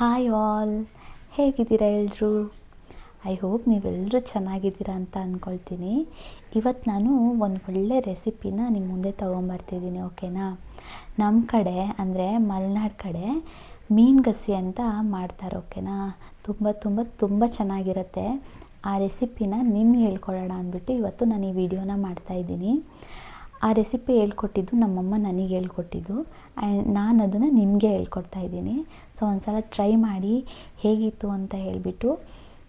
Hi all, ಹೇಗಿದ್ದೀರಾ ಎಲ್ಲರೂ? I hope ನೀವೆಲ್ಲರೂ ಚೆನ್ನಾಗಿದ್ದೀರಾ ಅಂತ ಅಂದ್ಕೊಳ್ತೀನಿ. ಇವತ್ತು ನಾನು ಒಂದು ಒಳ್ಳೆ ರೆಸಿಪಿನ ನಿಮ್ಮ ಮುಂದೆ ತೊಗೊಂಬರ್ತಿದ್ದೀನಿ, ಓಕೆನಾ? ನಮ್ಮ ಕಡೆ ಅಂದರೆ ಮಲೆನಾಡು ಕಡೆ ಮೀನು ಗಸಿ ಅಂತ ಮಾಡ್ತಾರೆ, ಓಕೆನಾ? ತುಂಬ ತುಂಬ ತುಂಬ ಚೆನ್ನಾಗಿರುತ್ತೆ. ಆ ರೆಸಿಪಿನ ನಿಮ್ಗೆ ಹೇಳ್ಕೊಡೋಣ ಅಂದ್ಬಿಟ್ಟು ಇವತ್ತು ನಾನು ಈ ವಿಡಿಯೋನ ಮಾಡ್ತಾಯಿದ್ದೀನಿ. ಆ ರೆಸಿಪಿ ಹೇಳ್ಕೊಟ್ಟಿದ್ದು ನಮ್ಮಮ್ಮ ನನಗೆ ಹೇಳ್ಕೊಟ್ಟಿದ್ದು, ಆ್ಯಂಡ್ ನಾನು ಅದನ್ನು ನಿಮಗೆ ಹೇಳ್ಕೊಡ್ತಾ ಇದ್ದೀನಿ. ಸೊ ಒಂದು ಸಲ ಟ್ರೈ ಮಾಡಿ ಹೇಗಿತ್ತು ಅಂತ ಹೇಳಿಬಿಟ್ಟು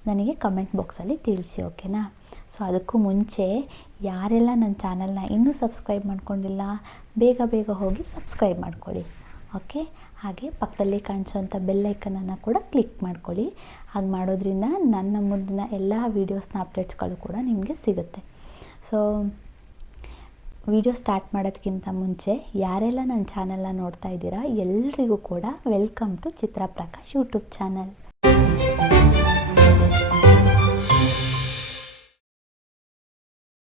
ನನಗೆ ಕಮೆಂಟ್ ಬಾಕ್ಸಲ್ಲಿ ತಿಳಿಸಿ, ಓಕೆನಾ? ಸೊ ಅದಕ್ಕೂ ಮುಂಚೆ ಯಾರೆಲ್ಲ ನನ್ನ ಚಾನಲ್ನ ಇನ್ನೂ ಸಬ್ಸ್ಕ್ರೈಬ್ ಮಾಡ್ಕೊಂಡಿಲ್ಲ, ಬೇಗ ಬೇಗ ಹೋಗಿ ಸಬ್ಸ್ಕ್ರೈಬ್ ಮಾಡ್ಕೊಳ್ಳಿ, ಓಕೆ? ಹಾಗೆ ಪಕ್ಕದಲ್ಲಿ ಕಾಣಿಸೋಂಥ ಬೆಲ್ಲೈಕನನ್ನು ಕೂಡ ಕ್ಲಿಕ್ ಮಾಡ್ಕೊಳ್ಳಿ. ಹಾಗೆ ಮಾಡೋದ್ರಿಂದ ನನ್ನ ಮುಂದಿನ ಎಲ್ಲ ವೀಡಿಯೋಸ್ನ ಅಪ್ಡೇಟ್ಸ್ಗಳು ಕೂಡ ನಿಮಗೆ ಸಿಗುತ್ತೆ. ಸೊ ವಿಡಿಯೋ ಸ್ಟಾರ್ಟ್ ಮಾಡೋದಕ್ಕಿಂತ ಮುಂಚೆ ಯಾರೆಲ್ಲ ನನ್ನ ಚಾನಲ್ನ ನೋಡ್ತಾ ಇದ್ದೀರಾ ಎಲ್ರಿಗೂ ಕೂಡ welcome to Chitra Prakash YouTube channel.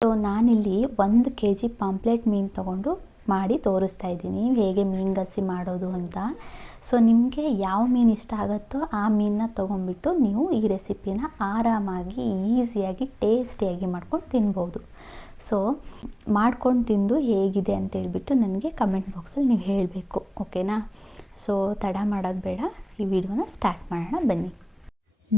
So ನಾನಿಲ್ಲಿ 1 kg ಪಾಂಪ್ಲೆಟ್ ಮೀನು ತೊಗೊಂಡು ಮಾಡಿ ತೋರಿಸ್ತಾ ಇದ್ದೀನಿ ಹೇಗೆ ಮೀನು ಗಸಿ ಮಾಡೋದು ಅಂತ. ಸೊ ನಿಮಗೆ ಯಾವ ಮೀನು ಇಷ್ಟ ಆಗುತ್ತೋ ಆ ಮೀನನ್ನ ತೊಗೊಂಡ್ಬಿಟ್ಟು ನೀವು ಈ ರೆಸಿಪಿನ ಆರಾಮಾಗಿ ಈಸಿಯಾಗಿ ಟೇಸ್ಟಿಯಾಗಿ ಮಾಡ್ಕೊಂಡು ತಿನ್ಬೋದು. ಸೊ ಮಾಡ್ಕೊಂಡು ತಿಂದು ಹೇಗಿದೆ ಅಂತೇಳ್ಬಿಟ್ಟು ನನಗೆ ಕಮೆಂಟ್ ಬಾಕ್ಸಲ್ಲಿ ನೀವು ಹೇಳಬೇಕು, ಓಕೆನಾ? ಸೊ ತಡ ಮಾಡೋದು ಬೇಡ, ಈ ವಿಡಿಯೋನ ಸ್ಟಾರ್ಟ್ ಮಾಡೋಣ ಬನ್ನಿ.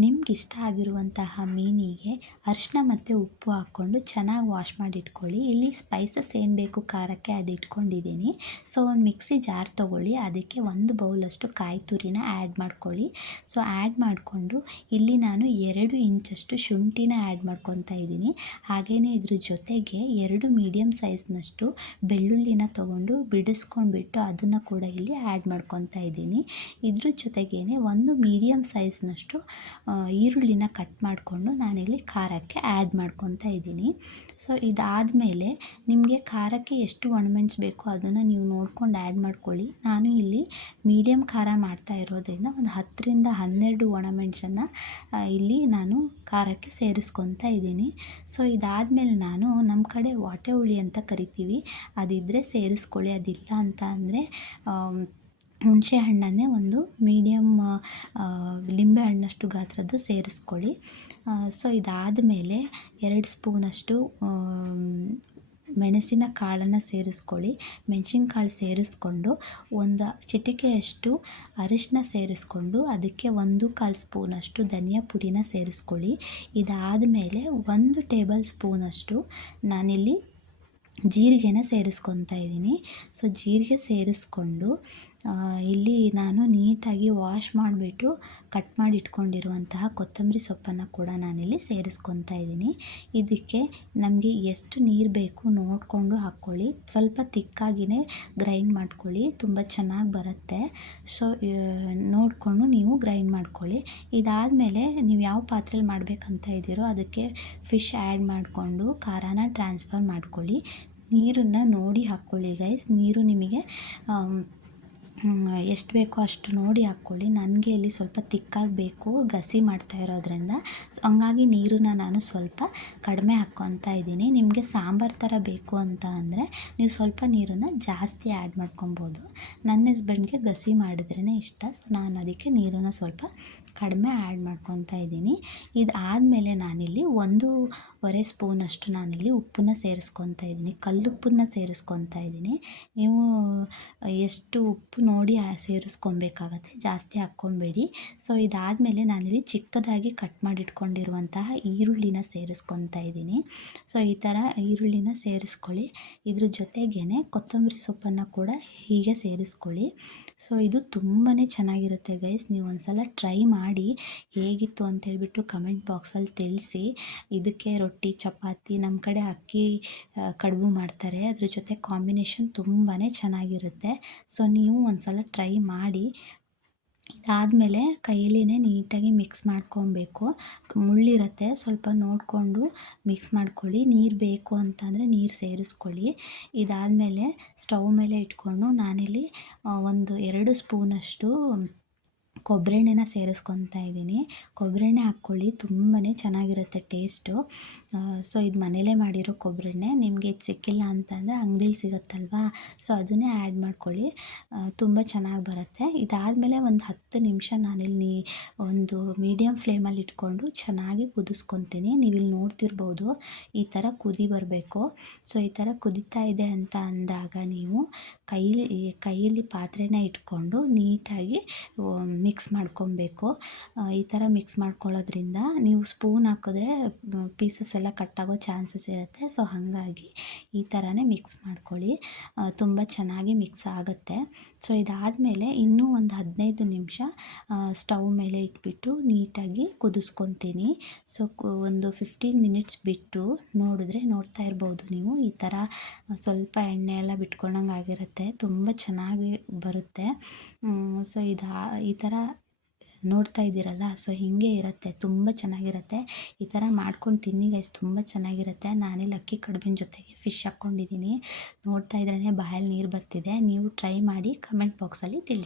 ನಿಮ್ಗೆ ಇಷ್ಟ ಆಗಿರುವಂತಹ ಮೀನಿಗೆ ಅರಿಶಿನ ಮತ್ತು ಉಪ್ಪು ಹಾಕ್ಕೊಂಡು ಚೆನ್ನಾಗಿ ವಾಶ್ ಮಾಡಿ ಇಟ್ಕೊಳ್ಳಿ. ಇಲ್ಲಿ ಸ್ಪೈಸಸ್ ಏನು ಬೇಕು ಖಾರಕ್ಕೆ ಅದು ಇಟ್ಕೊಂಡಿದ್ದೀನಿ. ಸೊ ಒಂದು ಮಿಕ್ಸಿ ಜಾರ್ ತೊಗೊಳ್ಳಿ, ಅದಕ್ಕೆ 1 ಬೌಲಷ್ಟು ಕಾಯಿ ತುರಿನ ಆ್ಯಡ್ ಮಾಡ್ಕೊಳ್ಳಿ. ಸೊ ಆ್ಯಡ್ ಮಾಡಿಕೊಂಡು ಇಲ್ಲಿ ನಾನು 2 ಇಂಚಷ್ಟು ಶುಂಠಿನ ಆ್ಯಡ್ ಮಾಡ್ಕೊತಾ ಇದ್ದೀನಿ. ಹಾಗೆಯೇ ಇದ್ರ ಜೊತೆಗೆ 2 ಮೀಡಿಯಮ್ ಸೈಜ್ನಷ್ಟು ಬೆಳ್ಳುಳ್ಳಿನ ತೊಗೊಂಡು ಬಿಡಿಸ್ಕೊಂಡ್ಬಿಟ್ಟು ಅದನ್ನು ಕೂಡ ಇಲ್ಲಿ ಆ್ಯಡ್ ಮಾಡ್ಕೊತಾ ಇದ್ದೀನಿ. ಇದ್ರ ಜೊತೆಗೇ 1 ಮೀಡಿಯಮ್ ಸೈಜ್ನಷ್ಟು ಈರುಳ್ಳಿನ ಕಟ್ ಮಾಡಿಕೊಂಡು ನಾನಿಲ್ಲಿ ಖಾರಕ್ಕೆ ಆ್ಯಡ್ ಮಾಡ್ಕೊತಾ ಇದ್ದೀನಿ. ಸೊ ಇದಾದಮೇಲೆ ನಿಮಗೆ ಖಾರಕ್ಕೆ ಎಷ್ಟು ಒಣಮೆಣಸು ಬೇಕೋ ಅದನ್ನು ನೀವು ನೋಡ್ಕೊಂಡು ಆ್ಯಡ್ ಮಾಡ್ಕೊಳ್ಳಿ. ನಾನು ಇಲ್ಲಿ ಮೀಡಿಯಮ್ ಖಾರ ಮಾಡ್ತಾ ಇರೋದ್ರಿಂದ ಒಂದು 10 ರಿಂದ 12 ಒಣಮೆಣಸನ್ನು ಇಲ್ಲಿ ನಾನು ಖಾರಕ್ಕೆ ಸೇರಿಸ್ಕೊತಾ ಇದ್ದೀನಿ. ಸೊ ಇದಾದಮೇಲೆ ನಾನು ನಮ್ಮ ಕಡೆ ವಾಟೆ ಹುಳಿ ಅಂತ ಕರಿತೀವಿ, ಅದಿದ್ದರೆ ಸೇರಿಸ್ಕೊಳ್ಳಿ, ಅದಿಲ್ಲ ಅಂತ ಅಂದರೆ ಹುಣಸೆ ಹಣ್ಣನ್ನೇ ಒಂದು ಮೀಡಿಯಮ್ ಲಿಂಬೆ ಹಣ್ಣಷ್ಟು ಗಾತ್ರದ್ದು ಸೇರಿಸ್ಕೊಳ್ಳಿ. ಸೊ ಇದಾದಮೇಲೆ 2 ಸ್ಪೂನಷ್ಟು ಮೆಣಸಿನ ಕಾಳನ್ನು ಸೇರಿಸ್ಕೊಳ್ಳಿ. ಮೆಣಸಿನಕಾಳು ಸೇರಿಸ್ಕೊಂಡು ಒಂದು ಚಿಟಿಕೆಯಷ್ಟು ಅರಿಶಿನ ಸೇರಿಸ್ಕೊಂಡು ಅದಕ್ಕೆ 1/4 ಸ್ಪೂನಷ್ಟು ಧನಿಯಾ ಪುಡಿನ ಸೇರಿಸ್ಕೊಳ್ಳಿ. ಇದಾದಮೇಲೆ 1 ಟೇಬಲ್ ಸ್ಪೂನಷ್ಟು ನಾನಿಲ್ಲಿ ಜೀರಿಗೆನ ಸೇರಿಸ್ಕೊತಾ ಇದ್ದೀನಿ. ಸೊ ಜೀರಿಗೆ ಸೇರಿಸ್ಕೊಂಡು ಇಲ್ಲಿ ನಾನು ನೀಟಾಗಿ ವಾಶ್ ಮಾಡಿಬಿಟ್ಟು ಕಟ್ ಮಾಡಿ ಇಟ್ಕೊಂಡಿರುವಂತಹ ಕೊತ್ತಂಬರಿ ಸೊಪ್ಪನ್ನು ಕೂಡ ನಾನಿಲ್ಲಿ ಸೇರಿಸ್ಕೊತಾ ಇದ್ದೀನಿ. ಇದಕ್ಕೆ ನಮಗೆ ಎಷ್ಟು ನೀರು ಬೇಕು ನೋಡಿಕೊಂಡು ಹಾಕ್ಕೊಳ್ಳಿ. ಸ್ವಲ್ಪ ತಿಕ್ಕಾಗಿಯೇ ಗ್ರೈಂಡ್ ಮಾಡ್ಕೊಳ್ಳಿ, ತುಂಬ ಚೆನ್ನಾಗಿ ಬರುತ್ತೆ. ಸೊ ನೋಡಿಕೊಂಡು ನೀವು ಗ್ರೈಂಡ್ ಮಾಡ್ಕೊಳ್ಳಿ. ಇದಾದಮೇಲೆ ನೀವು ಯಾವ ಪಾತ್ರೆಯಲ್ಲಿ ಮಾಡಬೇಕಂತ ಇದ್ದೀರೋ ಅದಕ್ಕೆ ಫಿಶ್ ಆ್ಯಡ್ ಮಾಡಿಕೊಂಡು ಖಾರನ ಟ್ರಾನ್ಸ್ಫರ್ ಮಾಡ್ಕೊಳ್ಳಿ. ನೀರನ್ನು ನೋಡಿ ಹಾಕ್ಕೊಳ್ಳಿ ಗೈಸ್, ನೀರು ನಿಮಗೆ ಎಷ್ಟು ಬೇಕೋ ಅಷ್ಟು ನೋಡಿ ಹಾಕ್ಕೊಳ್ಳಿ. ನನಗೆ ಇಲ್ಲಿ ಸ್ವಲ್ಪ ತಿಕ್ಕಾಗಿ ಬೇಕು ಗಸಿ ಮಾಡ್ತಾ ಇರೋದ್ರಿಂದ, ಸೊ ಹಂಗಾಗಿ ನೀರನ್ನ ನಾನು ಸ್ವಲ್ಪ ಕಡಿಮೆ ಹಾಕ್ಕೊತಾ ಇದ್ದೀನಿ. ನಿಮಗೆ ಸಾಂಬಾರು ಥರ ಬೇಕು ಅಂತ ಅಂದರೆ ನೀವು ಸ್ವಲ್ಪ ನೀರನ್ನು ಜಾಸ್ತಿ ಆ್ಯಡ್ ಮಾಡ್ಕೊಬೋದು. ನನ್ನ ಹಸ್ಬೆಂಡ್ಗೆ ಗಸಿ ಮಾಡಿದ್ರೇ ಇಷ್ಟ, ಸೊ ನಾನು ಅದಕ್ಕೆ ನೀರನ್ನು ಸ್ವಲ್ಪ ಕಡಿಮೆ ಆ್ಯಡ್ ಮಾಡ್ಕೊತಾ ಇದ್ದೀನಿ. ಇದಾದಮೇಲೆ ನಾನಿಲ್ಲಿ 1.5 ಸ್ಪೂನಷ್ಟು ನಾನಿಲ್ಲಿ ಉಪ್ಪನ್ನ ಸೇರಿಸ್ಕೊತಾ ಇದ್ದೀನಿ, ಕಲ್ಲುಪ್ಪನ್ನ ಸೇರಿಸ್ಕೊತಾ ಇದ್ದೀನಿ. ನೀವು ಎಷ್ಟು ಉಪ್ಪು ನೋಡಿ ಸೇರಿಸ್ಕೊಬೇಕಾಗತ್ತೆ, ಜಾಸ್ತಿ ಹಾಕ್ಕೊಬೇಡಿ. ಸೊ ಇದಾದಮೇಲೆ ನಾನಿಲ್ಲಿ ಚಿಕ್ಕದಾಗಿ ಕಟ್ ಮಾಡಿಟ್ಕೊಂಡಿರುವಂತಹ ಈರುಳ್ಳಿನ ಸೇರಿಸ್ಕೊತಾ ಇದ್ದೀನಿ. ಸೊ ಈ ಥರ ಈರುಳ್ಳಿನ ಸೇರಿಸ್ಕೊಳ್ಳಿ. ಇದ್ರ ಜೊತೆಗೇ ಕೊತ್ತಂಬರಿ ಸೊಪ್ಪನ್ನು ಕೂಡ ಹೀಗೆ ಸೇರಿಸ್ಕೊಳ್ಳಿ. ಸೊ ಇದು ತುಂಬಾ ಚೆನ್ನಾಗಿರುತ್ತೆ ಗೈಸ್, ನೀವು ಒಂದ್ಸಲ ಟ್ರೈ ಮಾಡಿ ಹೇಗಿತ್ತು ಅಂತೇಳ್ಬಿಟ್ಟು ಕಮೆಂಟ್ ಬಾಕ್ಸಲ್ಲಿ ತಿಳಿಸಿ. ಇದಕ್ಕೆ ರೊಟ್ಟಿ, ಚಪಾತಿ, ನಮ್ಮ ಕಡೆ ಅಕ್ಕಿ ಕಡುಬು ಮಾಡ್ತಾರೆ, ಅದ್ರ ಜೊತೆ ಕಾಂಬಿನೇಷನ್ ತುಂಬಾ ಚೆನ್ನಾಗಿರುತ್ತೆ. ಸೊ ನೀವು ಒಂದ್ಸಲ ಟ್ರೈ ಮಾಡಿ. ಇದಾದಮೇಲೆ ಕೈಯಲ್ಲಿನೇ ನೀಟಾಗಿ ಮಿಕ್ಸ್ ಮಾಡ್ಕೊಬೇಕು, ಮುಳ್ಳಿರುತ್ತೆ, ಸ್ವಲ್ಪ ನೋಡಿಕೊಂಡು ಮಿಕ್ಸ್ ಮಾಡ್ಕೊಳ್ಳಿ. ನೀರು ಬೇಕು ಅಂತಂದರೆ ನೀರು ಸೇರಿಸ್ಕೊಳ್ಳಿ. ಇದಾದಮೇಲೆ ಸ್ಟವ್ ಮೇಲೆ ಇಟ್ಕೊಂಡು ನಾನಿಲ್ಲಿ 2 ಸ್ಪೂನಷ್ಟು ಕೊಬ್ಬರಿ ಎಣ್ಣೆನ ಸೇರಿಸ್ಕೊತಾ ಇದ್ದೀನಿ. ಕೊಬ್ಬರಿ ಎಣ್ಣೆ ಹಾಕ್ಕೊಳ್ಳಿ, ತುಂಬಾ ಚೆನ್ನಾಗಿರುತ್ತೆ ಟೇಸ್ಟು. ಸೊ ಇದು ಮನೇಲೇ ಮಾಡಿರೋ ಕೊಬ್ಬರಿ ಎಣ್ಣೆ. ನಿಮಗೆ ಇದು ಸಿಕ್ಕಿಲ್ಲ ಅಂತಂದರೆ ಅಂಗಡೀಲಿ ಸಿಗುತ್ತಲ್ವಾ, ಸೊ ಅದನ್ನೇ ಆ್ಯಡ್ ಮಾಡ್ಕೊಳ್ಳಿ, ತುಂಬ ಚೆನ್ನಾಗಿ ಬರುತ್ತೆ. ಇದಾದಮೇಲೆ ಒಂದು 10 ನಿಮಿಷ ನಾನಿಲ್ಲಿ ಒಂದು ಮೀಡಿಯಮ್ ಫ್ಲೇಮಲ್ಲಿ ಇಟ್ಕೊಂಡು ಚೆನ್ನಾಗಿ ಕುದಿಸ್ಕೊತೀನಿ. ನೀವಿಲ್ಲಿ ನೋಡ್ತಿರ್ಬೋದು, ಈ ಥರ ಕುದಿ ಬರಬೇಕು. ಸೊ ಈ ಥರ ಕುದೀತಾ ಇದೆ ಅಂತ ಅಂದಾಗ ನೀವು ಕೈಯಲ್ಲಿ ಪಾತ್ರೆನ ಇಟ್ಕೊಂಡು ನೀಟಾಗಿ ಮಿಕ್ಸ್ ಮಾಡ್ಕೊಬೇಕು. ಈ ಥರ ಮಿಕ್ಸ್ ಮಾಡ್ಕೊಳ್ಳೋದ್ರಿಂದ ನೀವು ಸ್ಪೂನ್ ಹಾಕಿದ್ರೆ ಪೀಸಸ್ ಎಲ್ಲ ಕಟ್ಟಾಗೋ ಚಾನ್ಸಸ್ ಇರುತ್ತೆ. ಸೊ ಹಾಗಾಗಿ ಈ ಥರನೇ ಮಿಕ್ಸ್ ಮಾಡ್ಕೊಳ್ಳಿ, ತುಂಬ ಚೆನ್ನಾಗಿ ಮಿಕ್ಸ್ ಆಗುತ್ತೆ. ಸೊ ಇದಾದಮೇಲೆ ಇನ್ನೂ ಒಂದು 15 ನಿಮಿಷ ಸ್ಟವ್ ಮೇಲೆ ಇಟ್ಬಿಟ್ಟು ನೀಟಾಗಿ ಕುದಿಸ್ಕೊತೀನಿ. ಸೊ ಒಂದು 15 ಮಿನಿಟ್ಸ್ ಬಿಟ್ಟು ನೋಡ್ತಾ ಇರ್ಬೋದು ನೀವು, ಈ ಥರ ಸ್ವಲ್ಪ ಎಣ್ಣೆ ಎಲ್ಲ ಬಿಟ್ಕೊಂಡಂಗೆ ಆಗಿರುತ್ತೆ, ತುಂಬ ಚೆನ್ನಾಗಿ ಬರುತ್ತೆ. ಸೊ ಈ ಥರ ನೋಡ್ತಾ ಇದ್ದೀರಲ್ಲ, ಸೊ ಹೀಗೆ ಇರುತ್ತೆ, ತುಂಬ ಚೆನ್ನಾಗಿರುತ್ತೆ. ಈ ಥರ ಮಾಡ್ಕೊಂಡು ತಿನ್ನಿ ಗೈಸ್, ತುಂಬ ಚೆನ್ನಾಗಿರುತ್ತೆ. ನಾನಿಲ್ಲಿ ಅಕ್ಕಿ ಕಡುಬಿನ ಜೊತೆಗೆ ಫಿಶ್ ಹಾಕ್ಕೊಂಡಿದ್ದೀನಿ. ನೋಡ್ತಾ ಇದ್ರೇ ಬಾಯಲ್ಲಿ ನೀರು ಬರ್ತಿದೆ. ನೀವು ಟ್ರೈ ಮಾಡಿ ಕಮೆಂಟ್ ಬಾಕ್ಸಲ್ಲಿ ತಿಳಿಸಿ.